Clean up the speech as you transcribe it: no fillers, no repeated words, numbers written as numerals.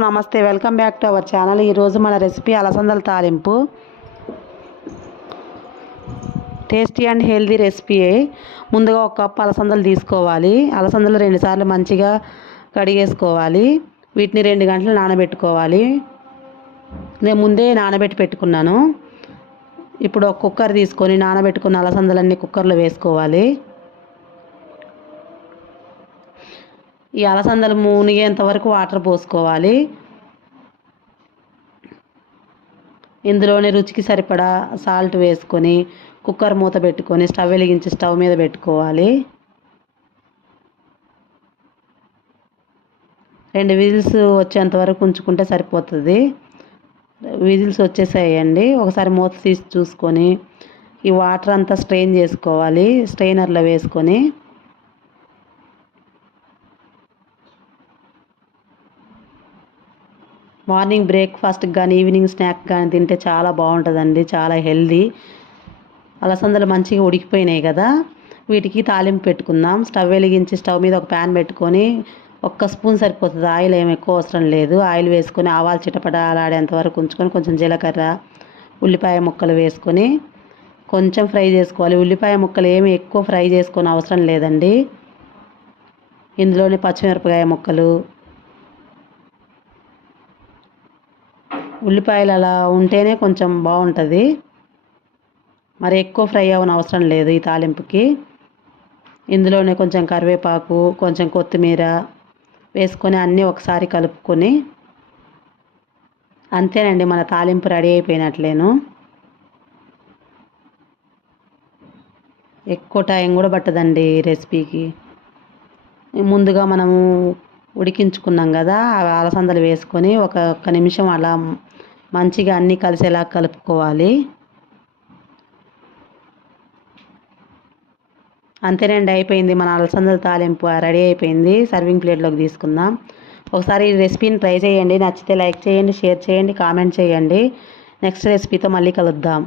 నమస్తే, welcome back to our channel. ఈరోజు మన రెసిపీ అలసందల తాలింపు. Tasty and healthy recipe. ముందుగా ఒక కప్ అలసందలు తీసుకోవాలి. అలసందలు 2 సార్లు మంచిగా కడిగేసుకోవాలి. వీటిని 2 గంటలు నానబెట్టుకోవాలి. నేను ముందే నానబెట్టి పెట్టుకున్నాను. ఇప్పుడు ఒక కుక్కర్ తీసుకొని నానబెట్టుకున్న అలసందలన్నీ కుక్కర్లో వేసుకోవాలి. ఈ అలసందలు మునిగేంత వరకు వాటర్ పోసుకోవాలి. ఇందులోనే రుచికి సరిపడా సాల్ట్ వేసుకొని కుక్కర్ మూత పెట్టుకొని స్టవ్ వెలిగించి స్టవ్ మీద పెట్టుకోవాలి. 2 విజిల్స్ వచ్చేంత వరకు ఉంచుకుంటే సరిపోతుంది. విజిల్స్ వచ్చేసాయండి. ఒకసారి మూత తీసి చూసుకొని ఈ వాటర్ అంతా స్ట్రెయిన్ చేసుకోవాలి. స్ట్రెయినర్లో వేసుకొని మార్నింగ్ బ్రేక్ఫాస్ట్కి కానీ ఈవినింగ్ స్నాక్ కానీ తింటే చాలా బాగుంటుందండి. చాలా హెల్దీ. అలసందలు మంచిగా ఉడికిపోయినాయి కదా, వీటికి తాలింపు పెట్టుకుందాం. స్టవ్ వెలిగించి స్టవ్ మీద ఒక ప్యాన్ పెట్టుకొని 1 స్పూన్ సరిపోతుంది. ఆయిల్ ఏమి ఎక్కువ అవసరం లేదు. ఆయిల్ వేసుకొని ఆవాలు చిటపటలాడేంత వరకు ఉంచుకొని కొంచెం జీలకర్ర, ఉల్లిపాయ ముక్కలు వేసుకొని కొంచెం ఫ్రై చేసుకోవాలి. ఉల్లిపాయ ముక్కలు ఏమి ఎక్కువ ఫ్రై చేసుకొని అవసరం లేదండి. ఇందులోనే పచ్చిమిరపకాయ ముక్కలు, ఉల్లిపాయలు అలా ఉంటేనే కొంచెం బాగుంటుంది. మరి ఎక్కువ ఫ్రై అవ్వని అవసరం లేదు ఈ తాలింపుకి. ఇందులోనే కొంచెం కరివేపాకు, కొంచెం కొత్తిమీర వేసుకొని అన్నీ ఒకసారి కలుపుకొని అంతేనండి, మన తాలింపు రెడీ అయిపోయినట్లేను. ఎక్కువ టైం కూడా పట్టదండి ఈ రెసిపీకి. ముందుగా మనము ఉడికించుకున్నాం కదా, ఆ అలసందలు వేసుకొని ఒక్క నిమిషం అలా మంచిగా అన్నీ కలిసేలా కలుపుకోవాలి. అంతేనండి, అయిపోయింది. మన అలసందల తాలింపు రెడీ అయిపోయింది. సర్వింగ్ ప్లేట్లోకి తీసుకుందాం. ఒకసారి ఈ రెసిపీని ట్రై చేయండి. నచ్చితే లైక్ చేయండి, షేర్ చేయండి, కామెంట్ చేయండి. నెక్స్ట్ రెసిపీతో మళ్ళీ కలుద్దాం.